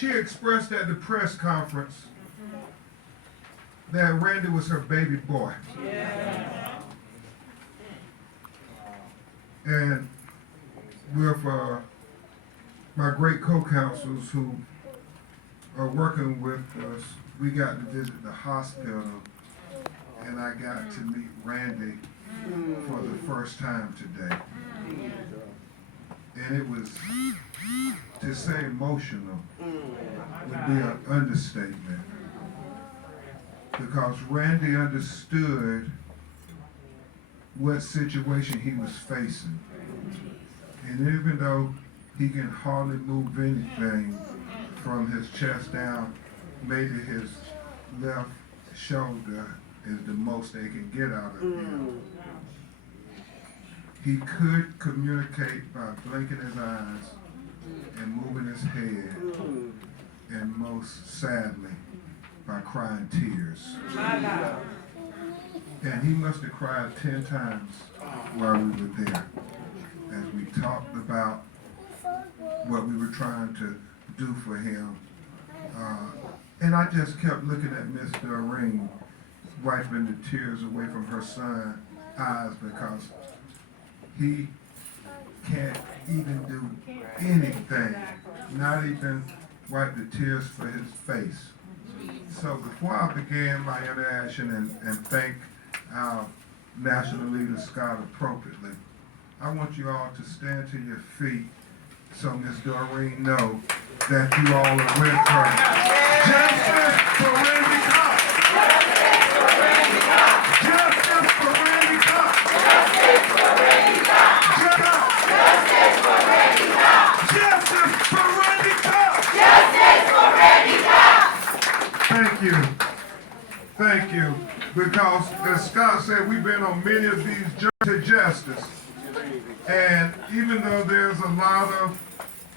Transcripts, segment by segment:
she expressed at the press conference that Randy was her baby boy. And with my great co-counsels who are working with us, we got to visit the hospital, and I got to meet Randy for the first time today. And it was, to say emotional would be an understatement, because Randy understood what situation he was facing. And even though he can hardly move anything from his chest down, maybe his left shoulder is the most they can get out of him. He could communicate by blinking his eyes and moving his head, and most sadly, by crying tears. And he must have cried 10 times while we were there, as we talked about what we were trying to do for him. And I just kept looking at Miss Doreen, wiping the tears away from her son's eyes, because he can't even do anything, not even wipe the tears for his face. So before I began my interaction and thank our national leader, Scott, appropriately, I want you all to stand to your feet so Miss Doreen know that you all are with her. Justice for Randy Crump! Justice for Randy Crump! Justice for Randy Crump! Justice for Randy Crump! Justice for Randy Crump! Justice for Randy Crump! Thank you. Thank you. Because, as Scott said, we've been on many of these journeys to justice. And even though there's a lot of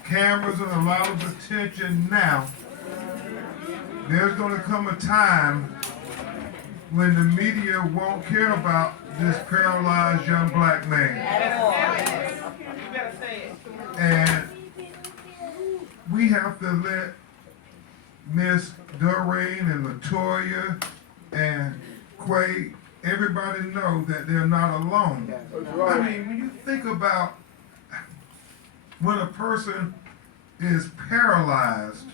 cameras and a lot of attention now, there's going to come a time when the media won't care about this paralyzed young black man. And we have to let Miss Doreen and LaToya and Quay, everybody know that they're not alone. I mean, when you think about when a person is paralyzed,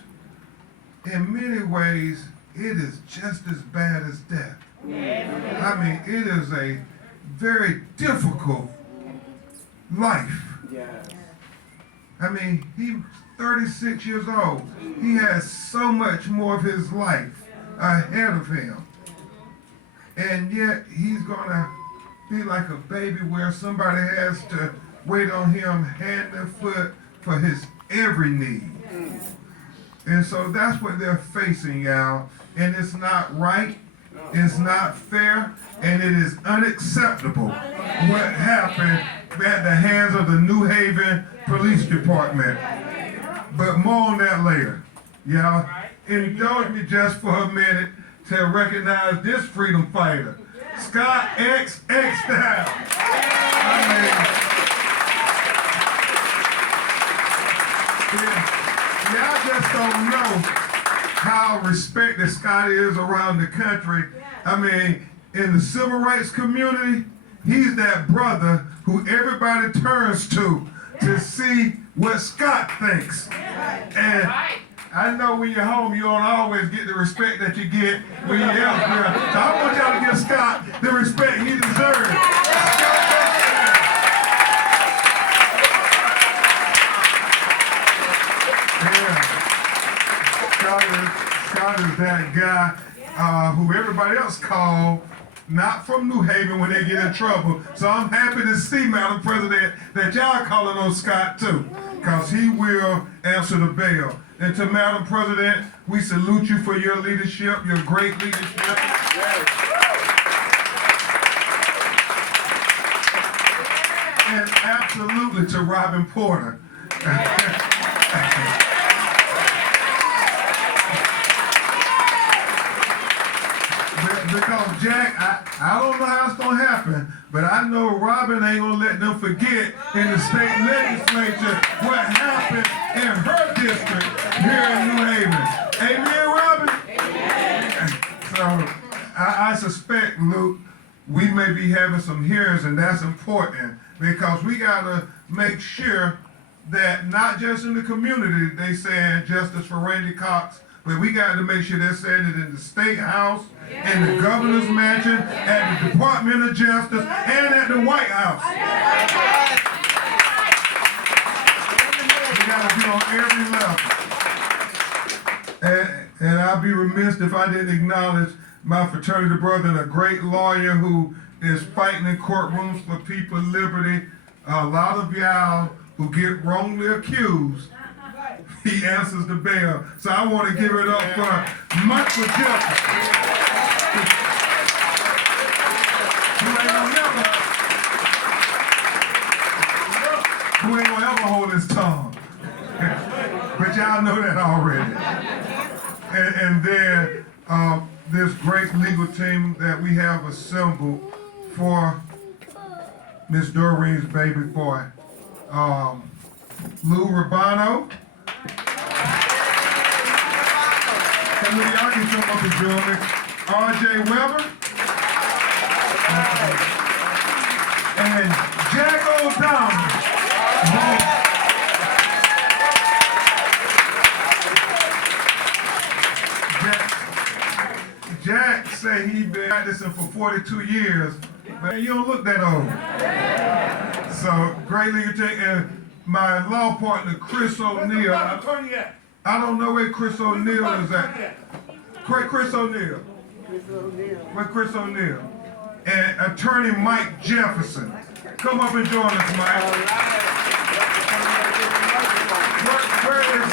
in many ways, it is just as bad as death. I mean, it is a very difficult life. I mean, he's 36 years old. He has so much more of his life ahead of him. And yet he's gonna be like a baby where somebody has to wait on him hand and foot for his every need. And so that's what they're facing, y'all. And it's not right, it's not fair, and it is unacceptable what happened at the hands of the New Haven Police Department. But more on that later. Y'all, indulge me just for a minute to recognize this freedom fighter, Scott X style. Y'all just don't know how respected Scott is around the country. I mean, in the civil rights community, he's that brother who everybody turns to see what Scott thinks. And I know when you're home, you don't always get the respect that you get when you're elsewhere. So I want y'all to give Scott the respect he deserves. Scott is that guy who everybody else called not from New Haven when they get in trouble. So I'm happy to see, Madam President, that y'all calling on Scott too, because he will answer the bell. And to Madam President, we salute you for your leadership, your great leadership. And absolutely to Robin Porter. Because Jack, I don't know how it's going to happen, but I know Robin ain't going to let them forget in the state legislature what happened in her district here in New Haven. Amen, Robin? Amen. So I suspect, Luke, we may be having some hearings, and that's important because we got to make sure that not just in the community they saying justice for Randy Cox, but we got to make sure they're saying it in the State House, in the Governor's Mansion, at the Department of Justice, and at the White House. We got to be on every level. And I'll be remiss if I didn't acknowledge my fraternity brother and a great lawyer who is fighting in courtrooms for people's liberty. A lot of y'all who get wrongly accused, he answers the bell. So I want to give it up for Michael Jefferson. Who ain't gonna ever hold his tongue. But y'all know that already. And then this great legal team that we have assembled for Miss Doreen's baby boy. Lou Rubano. And y'all can come up and join me. R.J. Weber. And Jack O'Donnell. Jack say he been practicing for 42 years, but you don't look that old. So, great legal team. And my law partner, Chris O'Neill. I don't know where Chris O'Neill is at. Chris O'Neill. Where's Chris O'Neill? And attorney Mike Jefferson. Come up and join us, Mike. Where is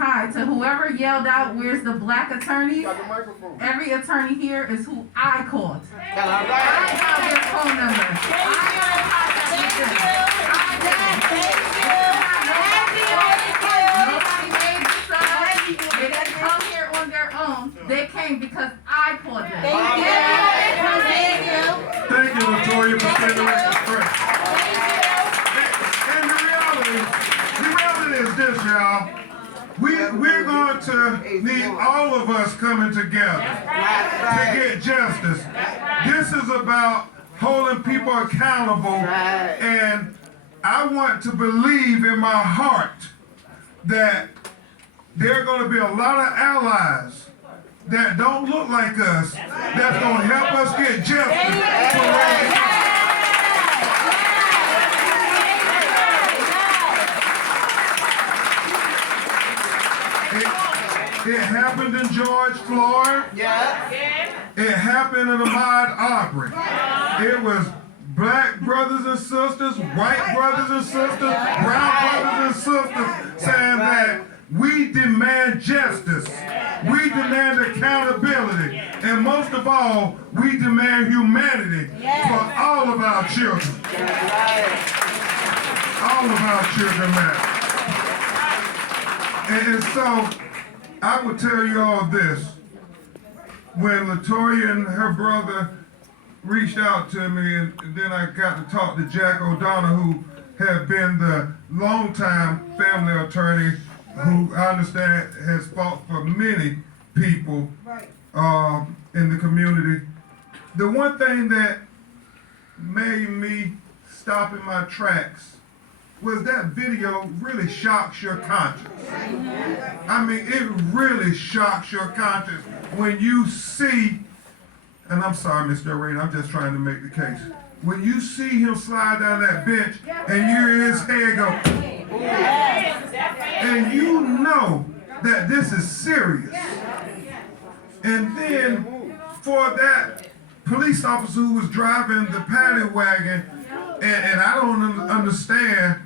Hi, to whoever yelled out, where's the black attorney? Every attorney here is who I called. I have their phone number. Nobody made the sign. They didn't come here on their own. They came because I called them. Thank you, Latoya, for saying the record straight. And the reality is this, y'all. We're going to need all of us coming together to get justice. This is about holding people accountable, and I want to believe in my heart that there are going to be a lot of allies that don't look like us that's going to help us get justice for Randy Cox. It happened in George Floyd. Yeah. It happened in Ahmaud Arbery. It was black brothers and sisters, white brothers and sisters, brown brothers and sisters saying that we demand justice. We demand accountability. And most of all, we demand humanity for all of our children. All of our children matter. And so, I would tell you all this. When Latoya and her brother reached out to me, and then I got to talk to Jack O'Donnell, who had been the longtime family attorney, who I understand has fought for many people in the community. The one thing that made me stop in my tracks was that video really shocks your conscience. I mean, it really shocks your conscience when you see, and I'm sorry, Mr. Rain, I'm just trying to make the case. When you see him slide down that bench and you hear his head go, and you know that this is serious. And then for that police officer who was driving the paddy wagon, and I don't understand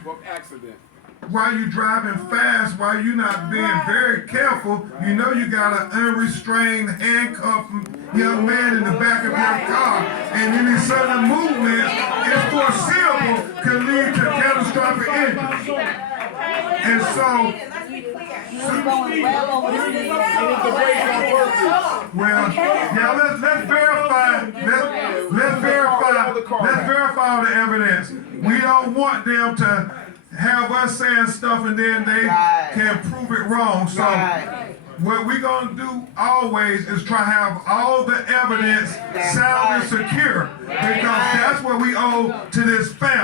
why you driving fast, why you not being very careful. You know you got an unrestrained handcuffed young man in the back of your car, and any sudden movement is foreseeable can lead to catastrophic injuries. And so, well, yeah, let's verify all the evidence. We don't want them to have us saying stuff and then they can prove it wrong. So what we're going to do always is try to have all the evidence sound and secure, because that's what we owe to this family.